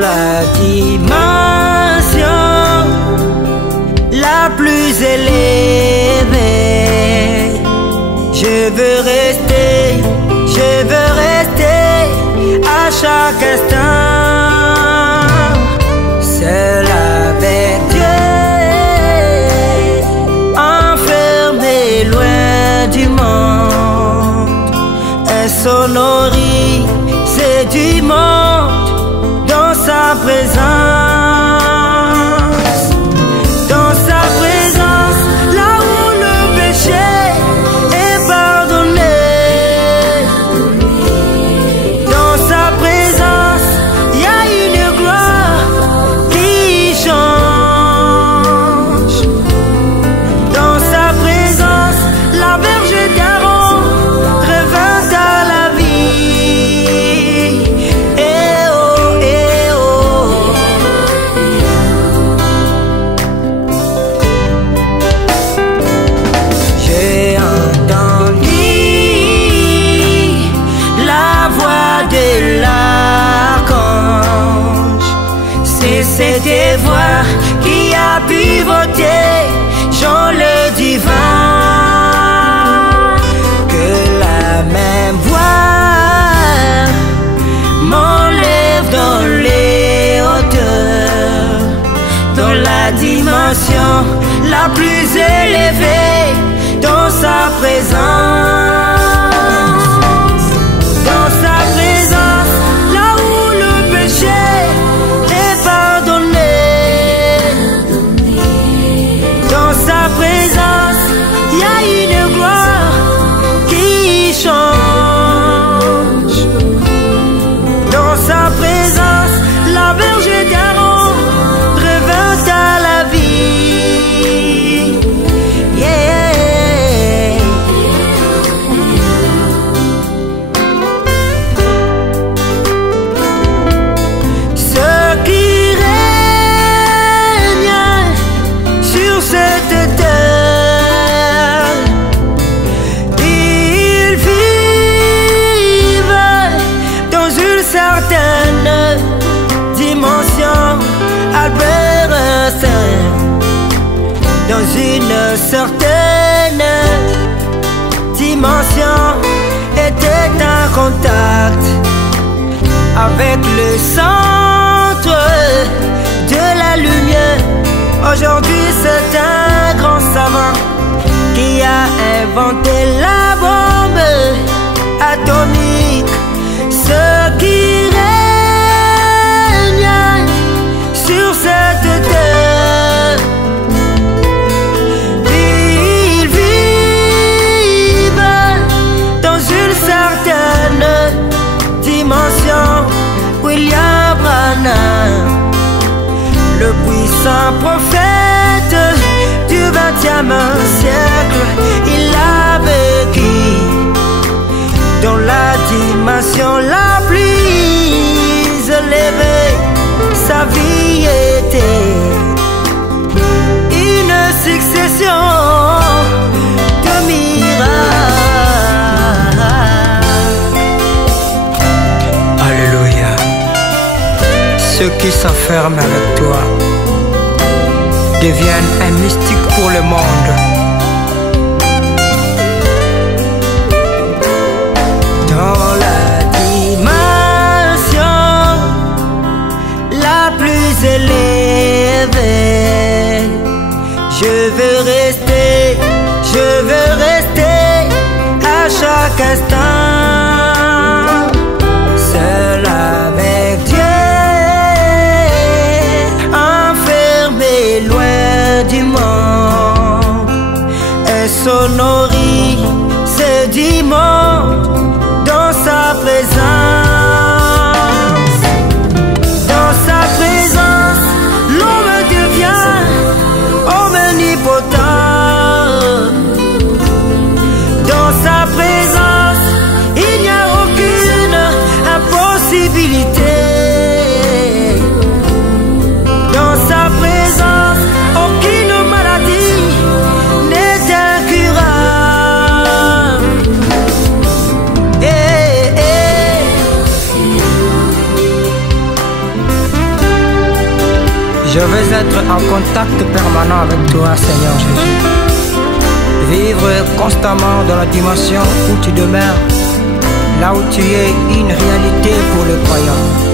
la dimension la plus élevée. Je veux rester à chaque instant seul avec Dieu, enfermé loin du monde, insonorisé du monde dans sa présence. Dans sa présence, là où le péché est pardonné. Dans sa présence, il y a une gloire qui change. Dans sa présence, la berge d'Aaron revint à la vie. Eh oh, eh oh. J'ai entendu la voix de l'archange. C'est cette voix qui a pu voter Jean le divin. Que la même voix m'enlève dans les hauteurs, dans la dimension la plus élevée, dans sa présence. Dans sa présence, là où le péché est pardonné. Dans sa présence, il y a une gloire qui change. Dans sa présence, la berge d'Aaron revint à la vie. Yeah. Ce qui règne sur cette terre, ils vivent dans une certaine dimension. Albert Einstein, dans une certaine dimension, était en contact avec le centre de la lumière. Aujourd'hui, c'est un grand savant qui a inventé la bombe atomique. Ce qui règne sur cette terre, ils vivent dans une certaine dimension. William Branham, le puissant prophète du XXe siècle, il a vécu dans la dimension la plus élevée. Sa vie était une succession de miracles. Alléluia. Ceux qui s'enferment avec toi deviennent un mystique pour le monde. Dans la dimension la plus élevée, je veux rester à chaque instant seul avec Dieu, enfermé loin du monde, insonorisé du monde, dans sa présence. Dans sa présence, l'homme devient omnipotent. Dans sa présence, il n'y a aucune impossibilité. Dans sa présence, aucune maladie n'est incurable. Je veux être en contact permanent avec toi, Seigneur Jésus. Vivre constamment dans la dimension où tu demeures, là où tu es une réalité pour les croyants.